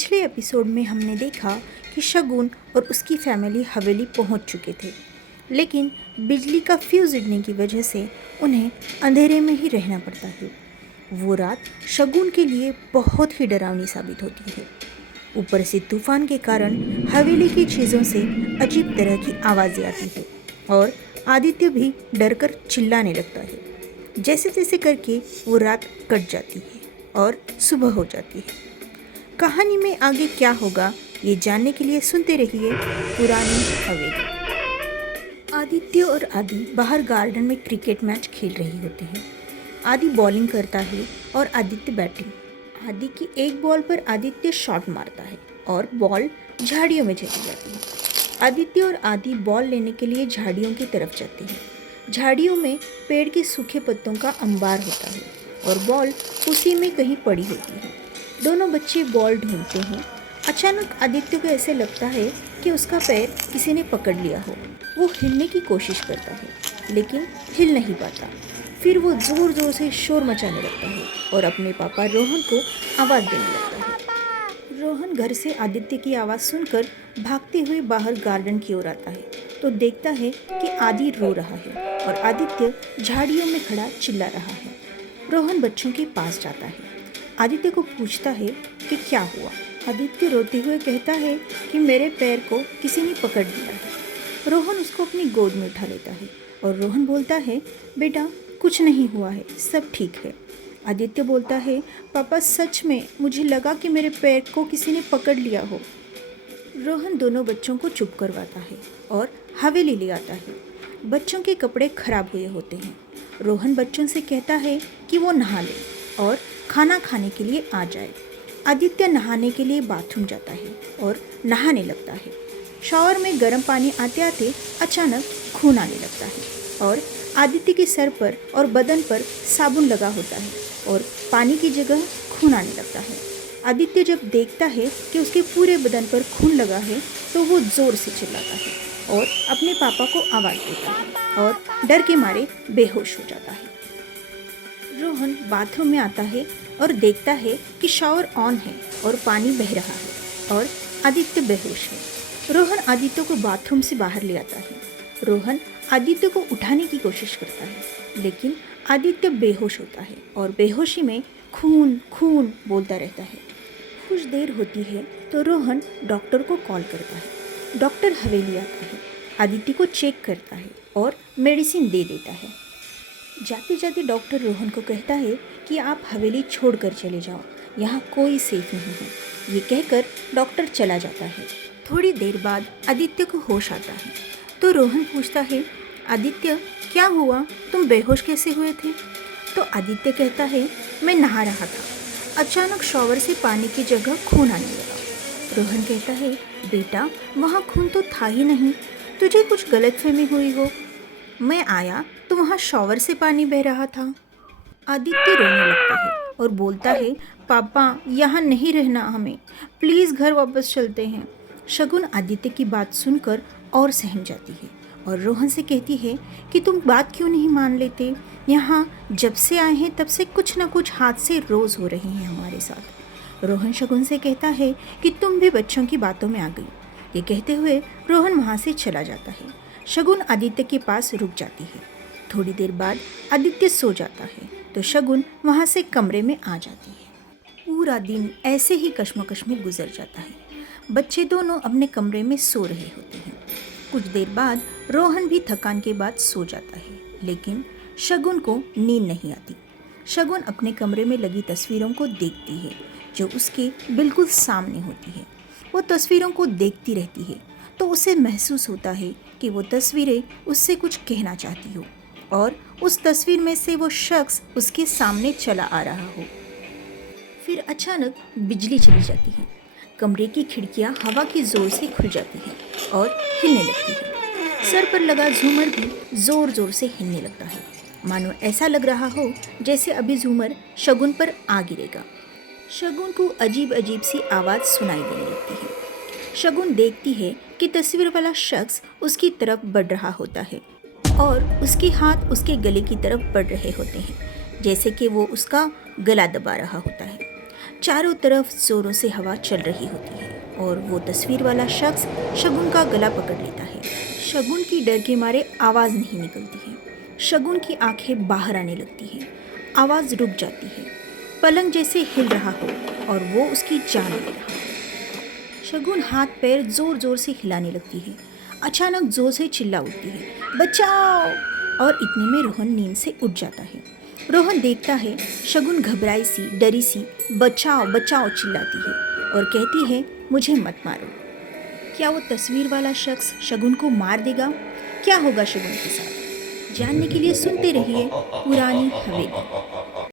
पिछले एपिसोड में हमने देखा कि शगुन और उसकी फैमिली हवेली पहुंच चुके थे, लेकिन बिजली का फ्यूज़ गिरने की वजह से उन्हें अंधेरे में ही रहना पड़ता है। वो रात शगुन के लिए बहुत ही डरावनी साबित होती है। ऊपर से तूफान के कारण हवेली की चीज़ों से अजीब तरह की आवाज़ें आती है और आदित्य भी डरकर चिल्लाने लगता है। जैसे तैसे करके वो रात कट जाती है और सुबह हो जाती है। कहानी में आगे क्या होगा ये जानने के लिए सुनते रहिए पुरानी हवेली। आदित्य और आदि बाहर गार्डन में क्रिकेट मैच खेल रहे होते हैं। आदि बॉलिंग करता है और आदित्य बैटिंग। आदि की एक बॉल पर आदित्य शॉट मारता है और बॉल झाड़ियों में चली जाती है। आदित्य और आदि बॉल लेने के लिए झाड़ियों की तरफ जाते हैं। झाड़ियों में पेड़ के सूखे पत्तों का अंबार होता है और बॉल उसी में कहीं पड़ी होती है। दोनों बच्चे बॉल ढूंढते हैं। अचानक आदित्य को ऐसे लगता है कि उसका पैर किसी ने पकड़ लिया हो। वो हिलने की कोशिश करता है लेकिन हिल नहीं पाता। फिर वो ज़ोर ज़ोर से शोर मचाने लगता है और अपने पापा रोहन को आवाज़ देने लगता है। रोहन घर से आदित्य की आवाज़ सुनकर भागते हुए बाहर गार्डन की ओर आता है तो देखता है कि आदि रो रहा है और आदित्य झाड़ियों में खड़ा चिल्ला रहा है। रोहन बच्चों के पास जाता है। आदित्य को पूछता है कि क्या हुआ। आदित्य रोते हुए कहता है कि मेरे पैर को किसी ने पकड़ लिया है। रोहन उसको अपनी गोद में उठा लेता है और रोहन बोलता है, बेटा कुछ नहीं हुआ है, सब ठीक है। आदित्य बोलता है, पापा सच में मुझे लगा कि मेरे पैर को किसी ने पकड़ लिया हो। रोहन दोनों बच्चों को चुप करवाता है और हवेली ले आता है। बच्चों के कपड़े खराब हुए होते हैं। रोहन बच्चों से कहता है कि वो नहा ले और खाना खाने के लिए आ जाए। आदित्य नहाने के लिए बाथरूम जाता है और नहाने लगता है। शॉवर में गर्म पानी आते आते अचानक खून आने लगता है और आदित्य के सर पर और बदन पर साबुन लगा होता है और पानी की जगह खून आने लगता है। आदित्य जब देखता है कि उसके पूरे बदन पर खून लगा है तो वो ज़ोर से चिल्लाता है और अपने पापा को आवाज़ देता है और डर के मारे बेहोश हो जाता है। रोहन बाथरूम में आता है और देखता है कि शॉवर ऑन है और पानी बह रहा है और आदित्य बेहोश है। रोहन आदित्य को बाथरूम से बाहर ले आता है। रोहन आदित्य को उठाने की कोशिश करता है लेकिन आदित्य बेहोश होता है और बेहोशी में खून खून बोलता रहता है। कुछ देर होती है तो रोहन डॉक्टर को कॉल करता है। डॉक्टर हवेली आता है, आदित्य को चेक करता है और मेडिसिन दे देता है। जाते जाते डॉक्टर रोहन को कहता है कि आप हवेली छोड़कर चले जाओ, यहाँ कोई सेफ नहीं है। ये कहकर डॉक्टर चला जाता है। थोड़ी देर बाद आदित्य को होश आता है तो रोहन पूछता है, आदित्य क्या हुआ, तुम बेहोश कैसे हुए थे? तो आदित्य कहता है, मैं नहा रहा था, अचानक शॉवर से पानी की जगह खून आने लगा। रोहन कहता है, बेटा वहाँ खून तो था ही नहीं, तुझे कुछ गलतफहमी हुई हो। मैं आया तो वहाँ शॉवर से पानी बह रहा था। आदित्य रोने लगता है और बोलता है, पापा यहाँ नहीं रहना हमें, प्लीज़ घर वापस चलते हैं। शगुन आदित्य की बात सुनकर और सहम जाती है और रोहन से कहती है कि तुम बात क्यों नहीं मान लेते। यहाँ जब से आए हैं तब से कुछ ना कुछ हादसे रोज़ हो रहे हैं हमारे साथ। रोहन शगुन से कहता है कि तुम भी बच्चों की बातों में आ गई। ये कहते हुए रोहन वहाँ से चला जाता है। शगुन आदित्य के पास रुक जाती है। थोड़ी देर बाद आदित्य सो जाता है तो शगुन वहाँ से कमरे में आ जाती है। पूरा दिन ऐसे ही कश्मकश में गुजर जाता है। बच्चे दोनों अपने कमरे में सो रहे होते हैं। कुछ देर बाद रोहन भी थकान के बाद सो जाता है लेकिन शगुन को नींद नहीं आती। शगुन अपने कमरे में लगी तस्वीरों को देखती है जो उसके बिल्कुल सामने होती है। वो तस्वीरों को देखती रहती है तो उसे महसूस होता है कि वो तस्वीरें उससे कुछ कहना चाहती हो और उस तस्वीर में से वो शख्स उसके सामने चला आ रहा हो। फिर अचानक बिजली चली जाती है। कमरे की खिड़कियां हवा की ज़ोर से खुल जाती हैं और हिलने लगती है। सर पर लगा झूमर भी ज़ोर ज़ोर से हिलने लगता है, मानो ऐसा लग रहा हो जैसे अभी झूमर शगुन पर आ गिरेगा। शगुन को अजीब अजीब सी आवाज़ सुनाई देने लगती है। शगुन देखती है कि तस्वीर वाला शख्स उसकी तरफ बढ़ रहा होता है और उसके हाथ उसके गले की तरफ बढ़ रहे होते हैं, जैसे कि वो उसका गला दबा रहा होता है। चारों तरफ जोरों से हवा चल रही होती है और वो तस्वीर वाला शख्स शगुन का गला पकड़ लेता है। शगुन की डर के मारे आवाज़ नहीं निकलती है। शगुन की आंखें बाहर आने लगती हैं। आवाज़ रुक जाती है, पलंग जैसे हिल रहा हो और वो उसकी जान ले रहा हो। शगुन हाथ पैर जोर जोर से हिलाने लगती है। अचानक जोर से चिल्ला उठती है, बचाओ! और इतने में रोहन नींद से उठ जाता है। रोहन देखता है शगुन घबराई सी, डरी सी बचाओ बचाओ चिल्लाती है और कहती है, मुझे मत मारो। क्या वो तस्वीर वाला शख्स शगुन को मार देगा? क्या होगा शगुन के साथ? जानने के लिए सुनते रहिए पुरानी हवेली।